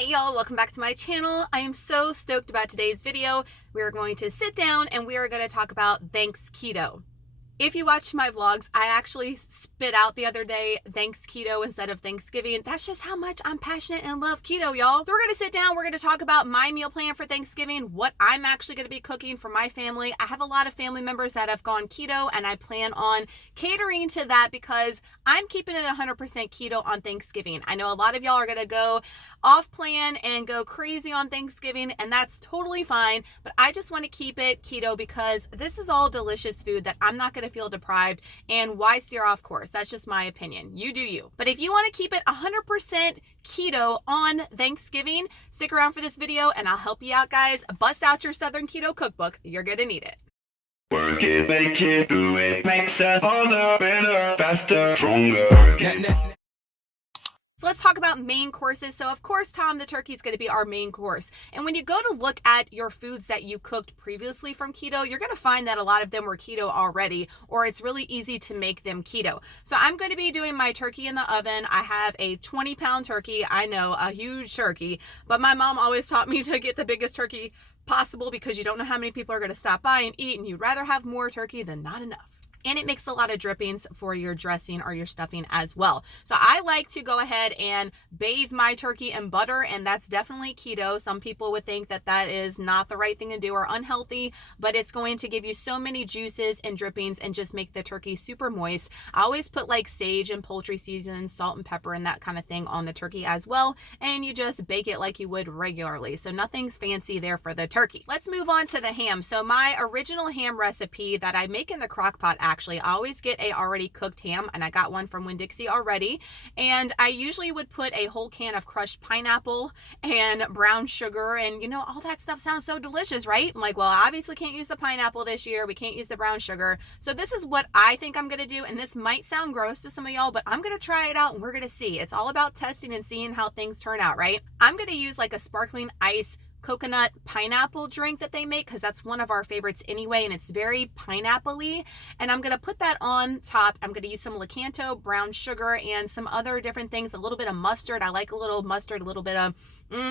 Hey y'all, welcome back to my channel. I am so stoked about today's video. We are going to sit down and we are going to talk about thanksketo. If you watched my vlogs, I actually spit out the other day thanksketo instead of Thanksgiving. That's just how much I'm passionate and love keto, y'all. So we're going to sit down, we're going to talk about my meal plan for Thanksgiving, what I'm actually going to be cooking for my family. I have a lot of family members that have gone keto and I plan on catering to that because I'm keeping it 100% keto on Thanksgiving. I know a lot of y'all are going to go off plan and go crazy on Thanksgiving, and that's totally fine, but I just want to keep it keto because this is all delicious food that I'm not going to feel deprived, and why steer off course? That's just my opinion. You do you. But if you want to keep it 100% keto on Thanksgiving, stick around for this video and I'll help you out, guys. Bust out your Southern Keto Cookbook. You're going to need it. Work it, make it, do it, makes us harder, better, faster, stronger. So let's talk about main courses. So of course, Tom the turkey is going to be our main course. And when you go to look at your foods that you cooked previously from keto, you're going to find that a lot of them were keto already, or it's really easy to make them keto. So I'm going to be doing my turkey in the oven. I have a 20-pound turkey. I know, a huge turkey, but my mom always taught me to get the biggest turkey possible because you don't know how many people are going to stop by and eat, and you'd rather have more turkey than not enough. And it makes a lot of drippings for your dressing or your stuffing as well. So I like to go ahead and bathe my turkey in butter, and that's definitely keto. Some people would think that that is not the right thing to do or unhealthy, but it's going to give you so many juices and drippings and just make the turkey super moist. I always put like sage and poultry seasonings, salt and pepper and that kind of thing on the turkey as well. And you just bake it like you would regularly. So nothing's fancy there for the turkey. Let's move on to the ham. So my original ham recipe that I make in the crock pot, actually, I always get a already cooked ham, and I got one from Winn-Dixie already, and I usually would put a whole can of crushed pineapple and brown sugar, and you know, all that stuff sounds so delicious, right? I'm like, well, I obviously can't use the pineapple this year, we can't use the brown sugar, so this is what I think I'm gonna do, and this might sound gross to some of y'all, but I'm gonna try it out and we're gonna see. It's all about testing and seeing how things turn out, right? I'm gonna use like a sparkling ice coconut pineapple drink that they make because that's one of our favorites anyway, and it's very pineapple-y, and I'm going to put that on top. I'm going to use some Lakanto, brown sugar, and some other different things, a little bit of mustard. I like a little mustard, a little bit of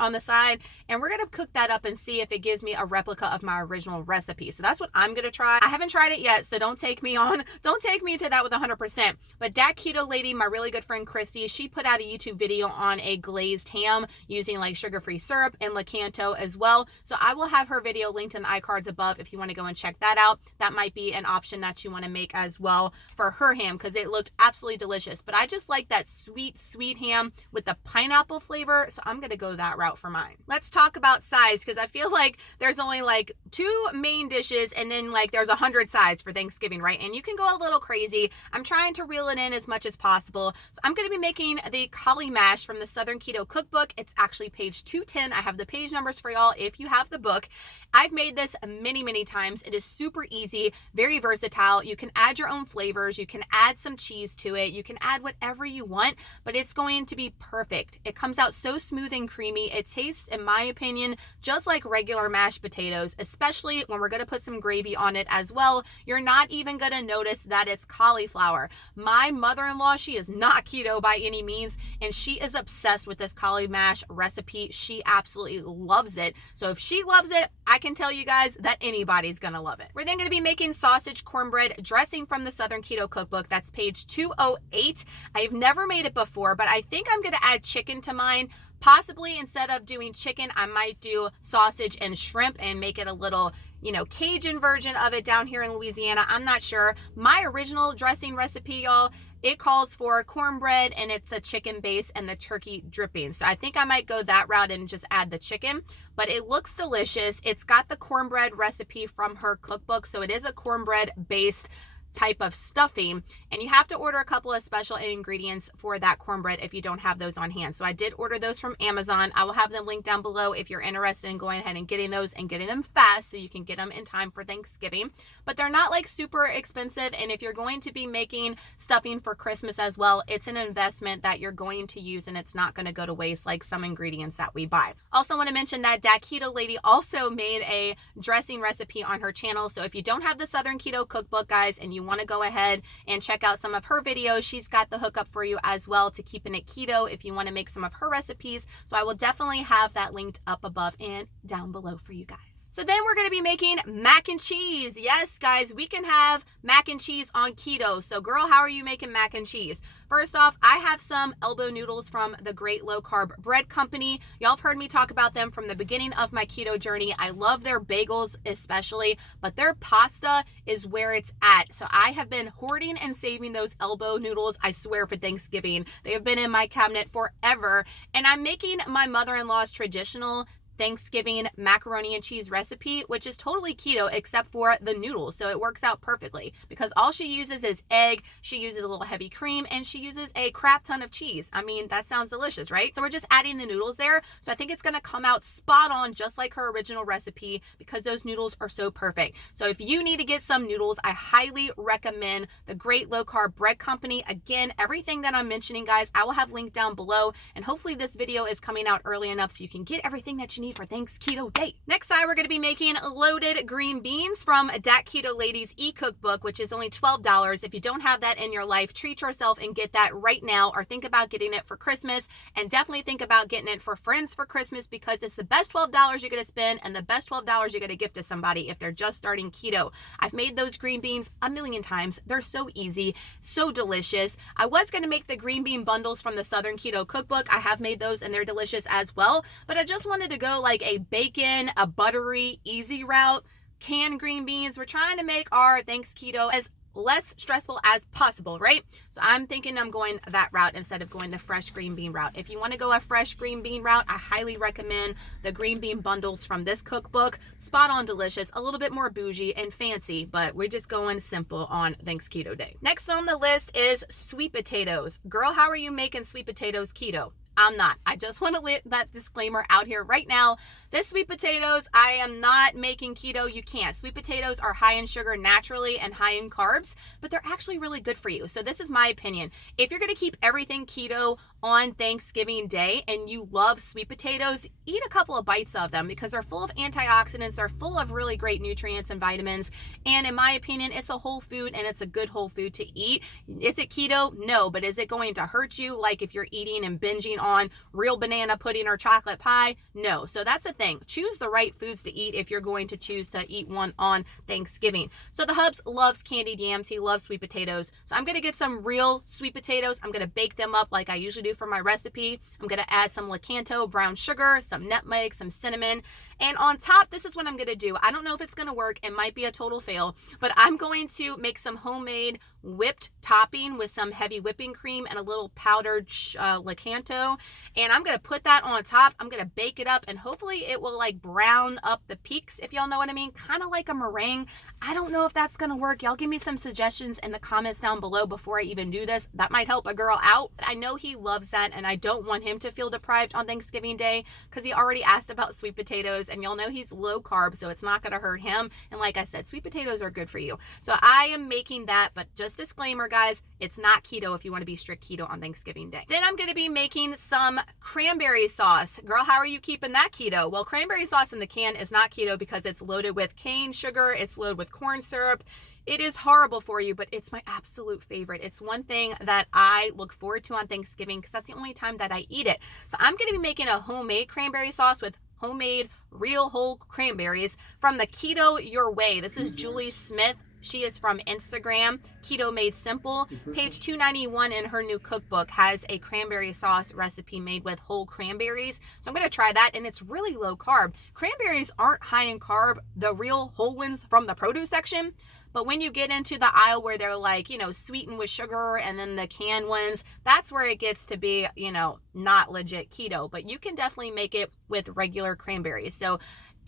on the side, and we're going to cook that up and see if it gives me a replica of my original recipe. So that's what I'm going to try. I haven't tried it yet, so don't take me to that with 100%. But that keto lady, my really good friend Christy, she put out a YouTube video on a glazed ham using like sugar-free syrup and Lakanto as well. So I will have her video linked in the iCards above if you want to go and check that out. That might be an option that you want to make as well for her ham because it looked absolutely delicious. But I just like that sweet ham with the pineapple flavor, so I'm going to go that route for mine. Let's talk about sides because I feel like there's only like 2 main dishes and then like there's 100 sides for Thanksgiving, right? And you can go a little crazy. I'm trying to reel it in as much as possible. So I'm going to be making the cauli mash from the Southern Keto Cookbook. It's actually page 210. I have the page numbers for y'all if you have the book. I've made this many times. It is super easy, very versatile. You can add your own flavors. You can add some cheese to it. You can add whatever you want, but it's going to be perfect. It comes out so smooth and creamy. It tastes, in my opinion, just like regular mashed potatoes, especially when we're going to put some gravy on it as well. You're not even going to notice that it's cauliflower. My mother-in-law, she is not keto by any means, and she is obsessed with this cauli mash recipe. She absolutely loves it. So if she loves it, I can tell you guys that anybody's gonna love it. We're then gonna be making sausage cornbread dressing from the Southern Keto Cookbook. That's page 208. I've never made it before, but I think I'm gonna add chicken to mine. Possibly instead of doing chicken, I might do sausage and shrimp and make it a little, you know, Cajun version of it down here in Louisiana. I'm not sure. My original dressing recipe, y'all, it calls for cornbread and it's a chicken base and the turkey dripping. So I think I might go that route and just add the chicken, but it looks delicious. It's got the cornbread recipe from her cookbook. So it is a cornbread based type of stuffing, and you have to order a couple of special ingredients for that cornbread if you don't have those on hand. So I did order those from Amazon. I will have them linked down below if you're interested in going ahead and getting those and getting them fast so you can get them in time for Thanksgiving. But they're not like super expensive, and if you're going to be making stuffing for Christmas as well, it's an investment that you're going to use and it's not going to go to waste like some ingredients that we buy. Also want to mention that keto lady also made a dressing recipe on her channel. So if you don't have the Southern Keto Cookbook, guys, and you you want to go ahead and check out some of her videos, she's got the hookup for you as well to keeping it keto if you want to make some of her recipes. So I will definitely have that linked up above and down below for you guys. So then we're going to be making mac and cheese. Yes, guys, we can have mac and cheese on keto. So girl, how are you making mac and cheese? First off, I have some elbow noodles from the Great Low Carb Bread Company. Y'all have heard me talk about them from the beginning of my keto journey. I love their bagels especially, but their pasta is where it's at. So I have been hoarding and saving those elbow noodles, I swear, for Thanksgiving. They have been in my cabinet forever. And I'm making my mother-in-law's traditional Thanksgiving macaroni and cheese recipe, which is totally keto except for the noodles. So it works out perfectly because all she uses is egg, she uses a little heavy cream, and she uses a crap ton of cheese. I mean, that sounds delicious, right? So we're just adding the noodles there. So I think it's going to come out spot on, just like her original recipe, because those noodles are so perfect. So if you need to get some noodles, I highly recommend the Great Low Carb Bread Company. Again, everything that I'm mentioning, guys, I will have linked down below, and hopefully this video is coming out early enough so you can get everything that you need for Thanks Keto Day. Next side, we're going to be making loaded green beans from Dat Keto Ladies e-cookbook, which is only $12. If you don't have that in your life, treat yourself and get that right now, or think about getting it for Christmas, and definitely think about getting it for friends for Christmas, because it's the best $12 you're going to spend and the best $12 you're going to gift to somebody if they're just starting keto. I've made those green beans a million times. They're so easy, so delicious. I was going to make the green bean bundles from the Southern Keto Cookbook. I have made those and they're delicious as well, but I just wanted to go like a bacon, a buttery, easy route. Canned green beans. We're trying to make our Thanks Keto as less stressful as possible, right? So I'm thinking I'm going that route instead of going the fresh green bean route. If you want to go a fresh green bean route, I highly recommend the green bean bundles from this cookbook. Spot on delicious, a little bit more bougie and fancy, but we're just going simple on Thanks Keto Day. Next on the list is sweet potatoes. Girl, how are you making sweet potatoes keto? I'm not. I just want to let that disclaimer out here right now. This sweet potatoes, I am not making keto. You can't. Sweet potatoes are high in sugar naturally and high in carbs, but they're actually really good for you. So this is my opinion. If you're going to keep everything keto on Thanksgiving Day and you love sweet potatoes, eat a couple of bites of them because they're full of antioxidants. They're full of really great nutrients and vitamins. And in my opinion, it's a whole food and it's a good whole food to eat. Is it keto? No, but is it going to hurt you like if you're eating and binging on real banana pudding or chocolate pie? No. So that's the thing. Choose the right foods to eat if you're going to choose to eat one on Thanksgiving. So the hubs loves candied yams. He loves sweet potatoes. So I'm going to get some real sweet potatoes. I'm going to bake them up like I usually do for my recipe. I'm going to add some Lakanto brown sugar, some nutmeg, some cinnamon. And on top, this is what I'm going to do. I don't know if it's going to work. It might be a total fail, but I'm going to make some homemade whipped topping with some heavy whipping cream and a little powdered Lakanto. And I'm going to put that on top. I'm going to bake it up and hopefully it will like brown up the peaks, if y'all know what I mean. Kind of like a meringue. I don't know if that's going to work. Y'all give me some suggestions in the comments down below before I even do this. That might help a girl out. I know he loves that and I don't want him to feel deprived on Thanksgiving Day because he already asked about sweet potatoes and y'all know he's low carb, so it's not going to hurt him. And like I said, sweet potatoes are good for you. So I am making that, but just disclaimer, guys, it's not keto if you want to be strict keto on Thanksgiving Day. Then I'm going to be making some cranberry sauce. Girl, how are you keeping that keto? Well, cranberry sauce in the can is not keto because it's loaded with cane sugar. It's loaded with corn syrup. It is horrible for you, but it's my absolute favorite. It's one thing that I look forward to on Thanksgiving because that's the only time that I eat it. So I'm going to be making a homemade cranberry sauce with homemade real whole cranberries from the Keto Your Way. This is Julie Smith. She is from Instagram, Keto Made Simple. Page 291 in her new cookbook has a cranberry sauce recipe made with whole cranberries. So I'm going to try that, and it's really low carb. Cranberries aren't high in carb, the real whole ones from the produce section. But when you get into the aisle where they're like, you know, sweetened with sugar and then the canned ones, that's where it gets to be, you know, not legit keto. But you can definitely make it with regular cranberries. So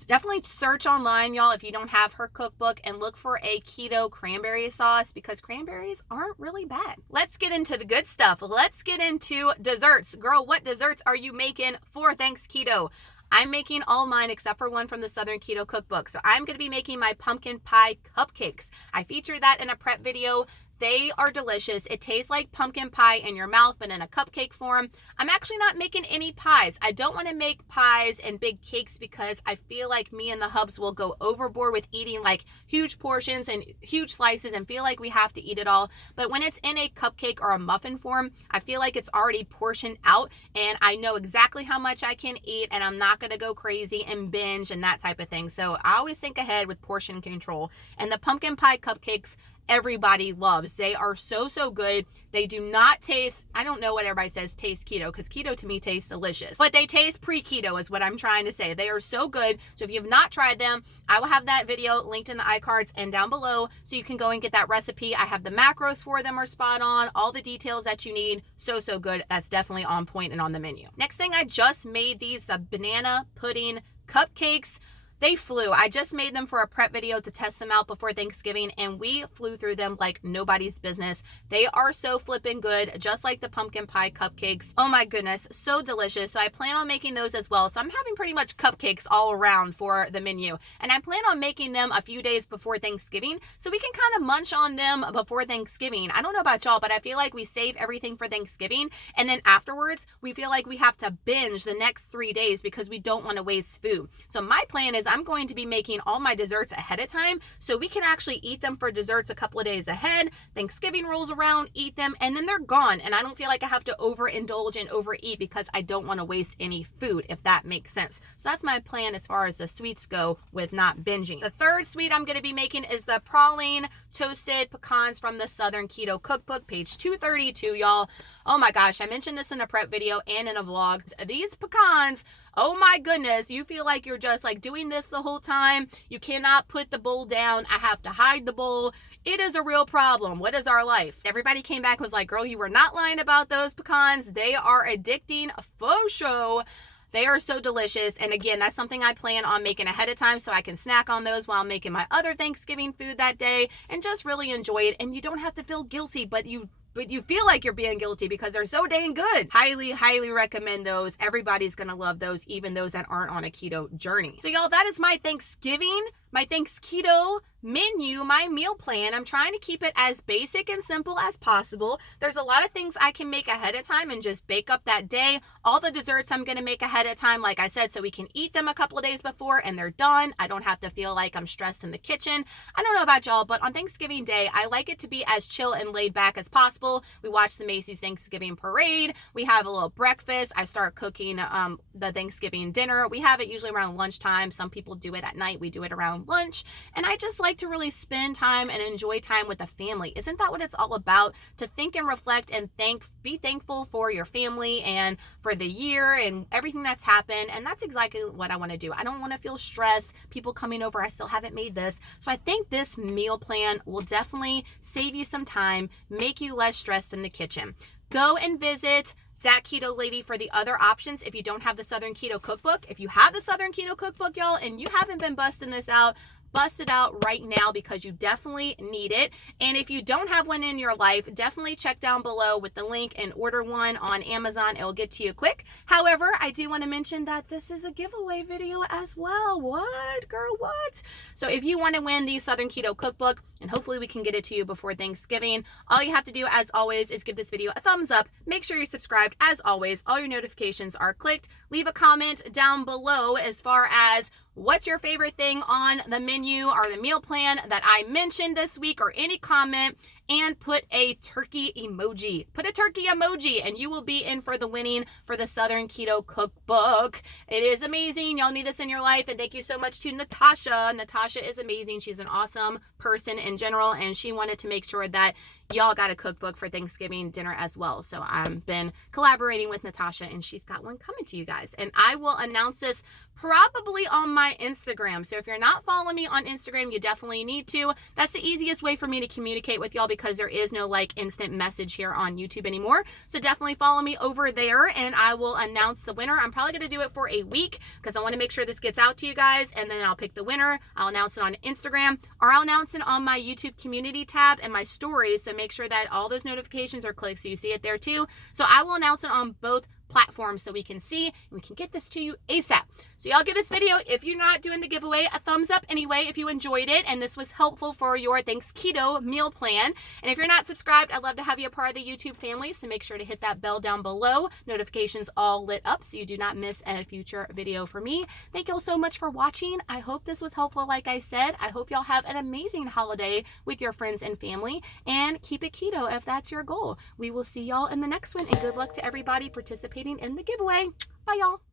definitely search online, y'all, if you don't have her cookbook, and look for a keto cranberry sauce because cranberries aren't really bad. Let's get into the good stuff. Let's get into desserts. Girl, what desserts are you making for Thanks Keto? I'm making all mine except for one from the Southern Keto Cookbook. So I'm going to be making my pumpkin pie cupcakes. I featured that in a prep video. They are delicious. It tastes like pumpkin pie in your mouth, but in a cupcake form. I'm actually not making any pies. I don't want to make pies and big cakes because I feel like me and the hubs will go overboard with eating like huge portions and huge slices and feel like we have to eat it all. But when it's in a cupcake or a muffin form, I feel like it's already portioned out and I know exactly how much I can eat and I'm not going to go crazy and binge and that type of thing. So I always think ahead with portion control. And the pumpkin pie cupcakes, everybody loves. They are so good. They do not taste, I don't know what everybody says taste keto, because keto to me tastes delicious, but they taste pre-keto is what I'm trying to say. They are so good. So if you have not tried them, I will have that video linked in the iCards and down below so you can go and get that recipe. I have the macros for them are spot on, all the details that you need. So good. That's definitely on point and on the menu. Next thing, I just made the banana pudding cupcakes. They flew. I just made them for a prep video to test them out before Thanksgiving, and we flew through them like nobody's business. They are so flipping good, just like the pumpkin pie cupcakes. Oh my goodness, so delicious. So I plan on making those as well. So I'm having pretty much cupcakes all around for the menu, and I plan on making them a few days before Thanksgiving so we can kind of munch on them before Thanksgiving. I don't know about y'all, but I feel like we save everything for Thanksgiving, and then afterwards we feel like we have to binge the next 3 days because we don't want to waste food. So my plan is I'm going to be making all my desserts ahead of time so we can actually eat them for desserts a couple of days ahead. Thanksgiving rolls around, eat them, and then they're gone. And I don't feel like I have to overindulge and overeat because I don't want to waste any food, if that makes sense. So that's my plan as far as the sweets go with not binging. The third sweet I'm going to be making is the praline toasted pecans from the Southern Keto Cookbook, page 232, y'all. Oh my gosh, I mentioned this in a prep video and in a vlog. These pecans, oh my goodness, you feel like you're just like doing this the whole time. You cannot put the bowl down. I have to hide the bowl. It is a real problem. What is our life? Everybody came back and was like, girl, you were not lying about those pecans. They are addicting, faux show. They are so delicious. And again, that's something I plan on making ahead of time so I can snack on those while making my other Thanksgiving food that day and just really enjoy it. And you don't have to feel guilty, but you feel like you're being guilty because they're so dang good. Highly recommend those. Everybody's gonna love those, even those that aren't on a keto journey. So y'all, that is my Thanksgiving, my Thanksketo menu, my meal plan. I'm trying to keep it as basic and simple as possible. There's a lot of things I can make ahead of time and just bake up that day. All the desserts I'm going to make ahead of time, like I said, so we can eat them a couple of days before and they're done. I don't have to feel like I'm stressed in the kitchen. I don't know about y'all, but on Thanksgiving Day, I like it to be as chill and laid back as possible. We watch the Macy's Thanksgiving Parade. We have a little breakfast. I start cooking the Thanksgiving dinner. We have it usually around lunchtime. Some people do it at night. We do it around lunch. And I just like to really spend time and enjoy time with the family. Isn't that what it's all about? To think and reflect and be thankful for your family and for the year and everything that's happened. And that's exactly what I want to do. I don't want to feel stressed. People coming over, I still haven't made this. So I think this meal plan will definitely save you some time, make you less stressed in the kitchen. Go and visit Dat Keto Lady for the other options if you don't have the Southern Keto Cookbook. If you have the Southern Keto Cookbook, y'all, and you haven't been busting this out, bust it out right now because you definitely need it. And if you don't have one in your life, definitely check down below with the link and order one on Amazon. It'll get to you quick. However, I do want to mention that this is a giveaway video as well. What, girl, what? So if you want to win the Southern Keto Cookbook, and hopefully we can get it to you before Thanksgiving, all you have to do, as always, is give this video a thumbs up. Make sure you're subscribed. As always, all your notifications are clicked. Leave a comment down below as far as what's your favorite thing on the menu or the meal plan that I mentioned this week, or any comment, and put a turkey emoji. Put a turkey emoji and you will be in for the winning for the Southern Keto Cookbook. It is amazing. Y'all need this in your life. And thank you so much to Natasha. Natasha is amazing. She's an awesome person in general, and she wanted to make sure that y'all got a cookbook for Thanksgiving dinner as well. So I've been collaborating with Natasha, and she's got one coming to you guys. And I will announce this probably on my Instagram. So if you're not following me on Instagram, you definitely need to. That's the easiest way for me to communicate with y'all because there is no like instant message here on YouTube anymore. So definitely follow me over there and I will announce the winner. I'm probably going to do it for a week because I want to make sure this gets out to you guys, and then I'll pick the winner. I'll announce it on Instagram, or I'll announce it on my YouTube community tab and my stories. So make sure that all those notifications are clicked so you see it there too. So I will announce it on both platforms so we can see and we can get this to you ASAP. So y'all give this video, if you're not doing the giveaway, a thumbs up anyway if you enjoyed it and this was helpful for your thanksketo meal plan. And if you're not subscribed, I'd love to have you a part of the YouTube family, so make sure to hit that bell down below. Notifications all lit up so you do not miss a future video from me. Thank you all so much for watching. I hope this was helpful. Like I said, I hope y'all have an amazing holiday with your friends and family, and keep it keto if that's your goal. We will see y'all in the next one, and good luck to everybody participating in the giveaway. Bye y'all.